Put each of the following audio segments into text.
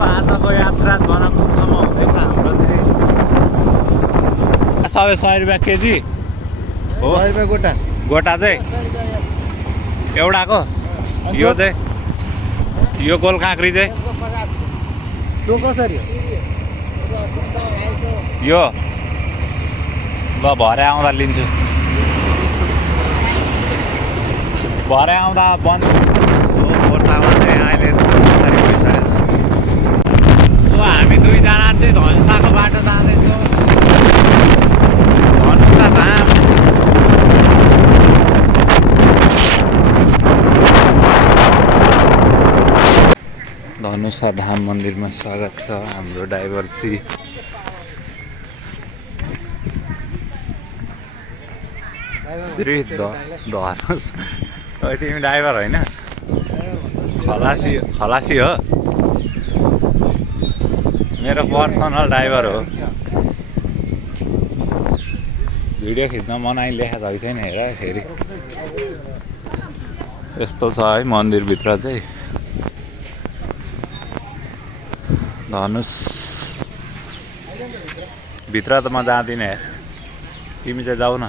आजको यात्रा जनकपुरसम्म हुँदैछ हाम्रो चाहिँ सबै 100 रुपियाँ केजी हो। 100 रुपियाँ गोटा। गोटा चाहिँ एउटाको यो चाहिँ यो गोल काँक्री चाहिँ त्यो कसरी हो? यो ल भरे आउँदा लिन्छु। भरे आउँदा बन्द गोठामा चाहिँ अहिले भइसक्यो। सो हामी दुईजना चाहिँ धनुषाको बाटो जाँदैछौँ। धनुषा धाम धनुषा धाम मन्दिरमा स्वागत छ हाम्रो ड्राइभर श्री। श्री धनुष तिमी ड्राइभर होइन खलासी खलासी हो मेरो पर्सनल ड्राइभर हो। भिडियो खिच्न मनाइ लेखेको छ कि छैन हेर फेरि यस्तो छ है मन्दिरभित्र चाहिँ धनुष भित्र त म जाँदिनँ। तिमी चाहिँ जाऊ न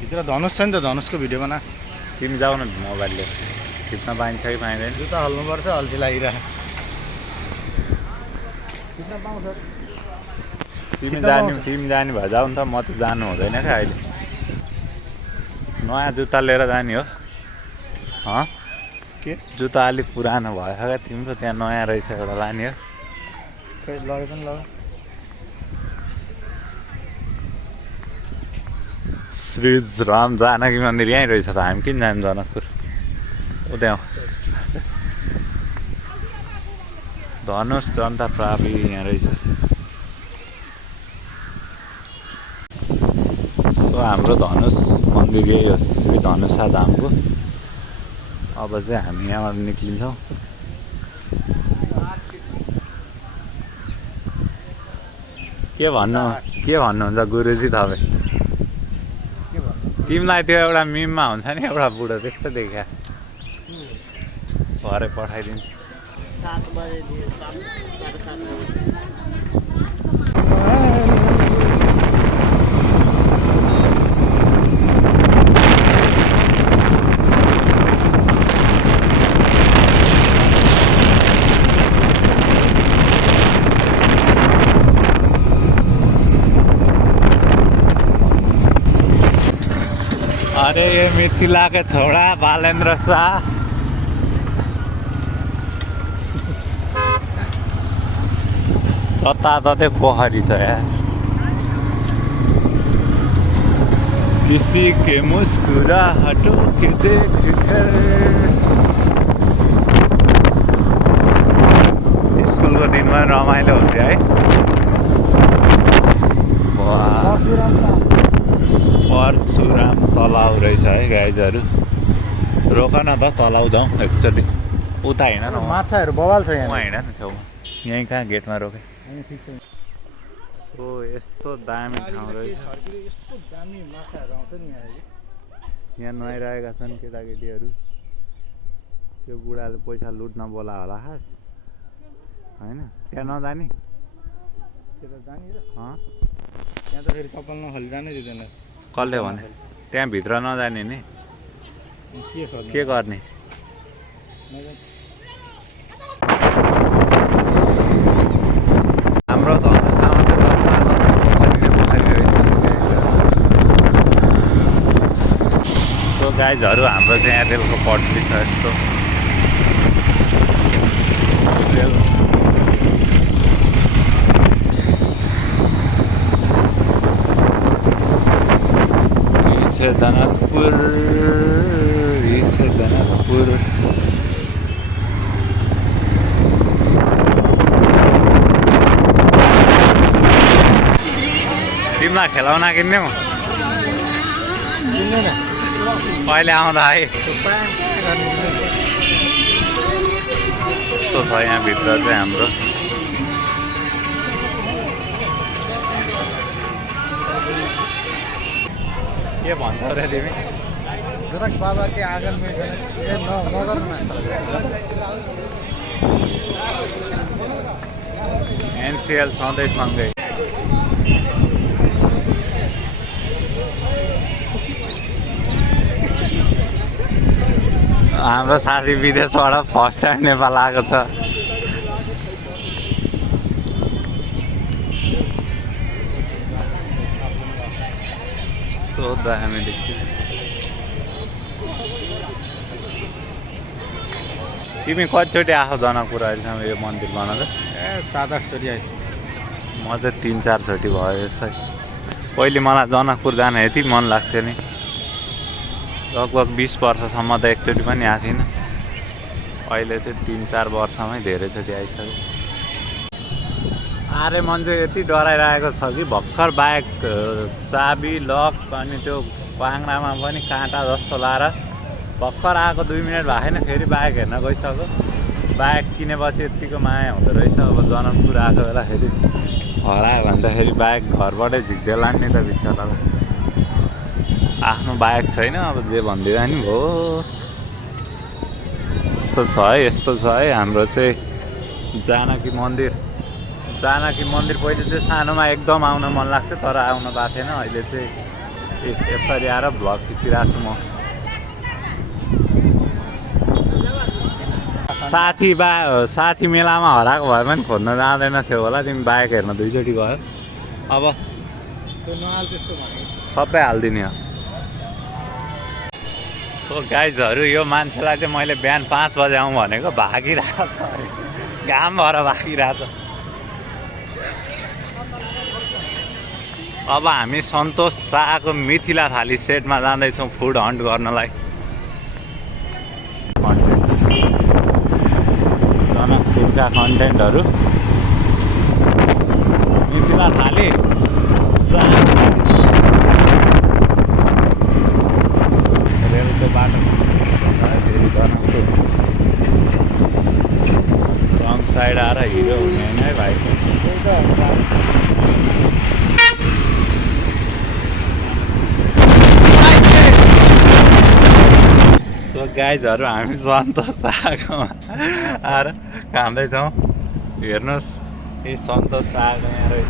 भित्र धनुष छ नि त धनुषको भिडियो बना। तिमी जाऊ न मोबाइलले खिच्न पाइन्छ कि पाइँदैन। जुत्ता हल्नुपर्छ अल्छी लागिरहेको। तिमी जाने भए जाऊ नि त म त जानु हुँदैन क्या अहिले। नयाँ जुत्ता लिएर जाने हो के जुत्ता अलिक पुरानो भयो क्या तिम्रो त्यहाँ नयाँ रहेछ एउटा लाने हो। खै लगे पनि लग। श्री राम जानकी मन्दिर यहीँ रहेछ त हामी किन जानु जनकपुर उता धनुष जनता प्रावि यहाँ रहेछ। सो हाम्रो धनुष मन्दिर यही हो श्री धनुषा धामको। अब चाहिँ हामी यहाँबाट निक्लिन्छौँ। के भन्नुहुन्छ गुरुजी तपाईँ? तिमीलाई त्यो एउटा मिममा हुन्छ नि एउटा बुढो त्यस्तो देखा भरे पठाइदिन्छु। अरे ये मिथिला के छोड़ा बालेन्द्र शाह जताततै पोखरी छ यार। किसी के मुस्कुराहटों के देखकर स्कुलको दिनमा रमाइलो हुन्थ्यो है। परशुराम तलाउ रहेछ है गाइजहरू। रोक न त तलाउ जाउँ एकचोटि। उता हिँड न माछाहरू बवाल छ यहाँ। हिँड न छेउमा यहीँ कहाँ गेटमा रोके। सो यस्तो दामी ठाउँ रहेछ। यस्तो दामी माछाहरू आउँछ नि यहाँ नुहाइरहेका छन् केटाकेटीहरू। त्यो बुढाले पैसा लुट्न बोला होला खास होइन। त्यहाँ नजाने त्यहाँ त फेरि चप्पल नखोली जानै दिँदैन। कसले भने त्यहाँभित्र नजाने नि के गर्ने। हाम्रो धनुषामा त सो गाइजहरू हाम्रो चाहिँ यहाँ रेलको पटरी छ यस्तो रेल। जनकपुर जनकपुर तिमीलाई खेलाउन किन्ने म अहिले आउँदा है। यस्तो छ यहाँभित्र चाहिँ हाम्रो के भन्छ रे तिमी? जनक बाबा के आँगन में नगर सिएल सधैँ सँगै। हाम्रो साथी विदेशबाट फर्स्ट टाइम नेपाल आएको छ। हामी तिमी कतिचोटि आएको जनकपुर अहिलेसम्म यो मन्दिर बनाएको? 7-8 चोटि आइस। म चाहिँ 3-4 चोटि भयो यसै। पहिले मलाई जनकपुर जान यति मन लाग्थ्यो नि, लगभग 20 वर्षसम्म त एकचोटि पनि आएको थिइनँ। अहिले चाहिँ 3-4 वर्षमै धेरैचोटि आइसक्यो। अरे मान्छे यति डराइरहेको छ कि भर्खर बाइक चाबी लक अनि त्यो पाङ्रामा पनि काँटा जस्तो लाएर भर्खर आएको 2 मिनट भएको छैन फेरि बाइक हेर्न गइसक्यो। बाइक किनेपछि यत्तिको माया हुँदो रहेछ। अब जनकपुर आएको बेला फेरि हरायो भने त फेरि बाइक घरबाटै झिक्देला नि त बिचरालाई। आफ्नो बाइक छैन, अब जे भनिदिँदा नि भयो। यस्तो छ है, यस्तो छ है हाम्रो चाहिँ जानकी मन्दिर। जानकी मन्दिर पहिले चाहिँ सानोमा एकदम आउन मन लाग्थ्यो तर आउन पाएको थिएन। अहिले चाहिँ यसरी आएर भ्लग खिचिरहेको छु म। साथी मेलामा हराएको भए पनि खोज्न जाँदैन थियो होला। तिमी बाइक हेर्न 2 चोटि गयो। अब त्यो नहाल त्यस्तो भने सबै हालिदिने हो। सो गाइजहरू, यो मान्छेलाई चाहिँ मैले बिहान 5 बजे आउँ भनेको भागिरहेको छ, घाम भएर भागिरहेको छ। अब हामी सन्तोष शाहको मिथिला थाली सेटमा जाँदैछौँ फुड हन्ट गर्नलाई। जनकपुरका कन्टेन्टहरू मिथिला थाली रेलको बाटो रङ साइड आएर हिरो हुने होइन है भाइ। सो गाइजहरू, हामी सन्तोष शाहकोमा आएर खाँदैछौँ। हेर्नुहोस्, यही सन्तोष शाहको यहाँ रहेछ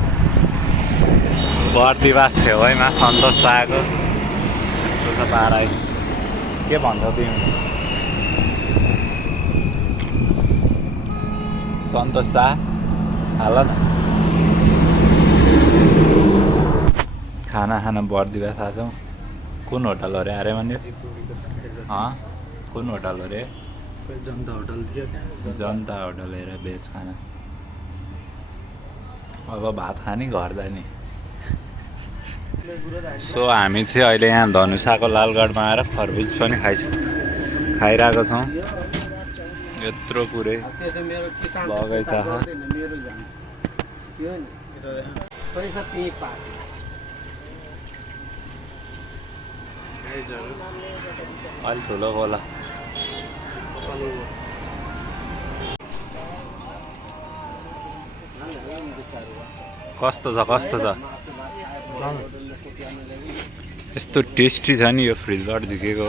बर्दिवास छेउमा सन्तोष शाहको। यस्तो छ पारा। के भन्छौ तिमी? सन्तोष शाह हाल न। खाना खान बर्दिवास आएको छौँ। कुन होटल अरे? अरे भने कुन होटल अरे? जनता होटल थियो त्यहाँ। जनता होटल हेर भेज खाना। अब भात खाने घर जाने। सो हामी चाहिँ अहिले यहाँ धनुषाको लालगढमा आएर खरबुज पनि खाइरहेको छौँ। यत्रो पुरै बगैँचा छ। अलि ठुलो होला। कस्तो छ कस्तो छ? यस्तो टेस्टी छ नि यो फ्रिजबाट झिकेको।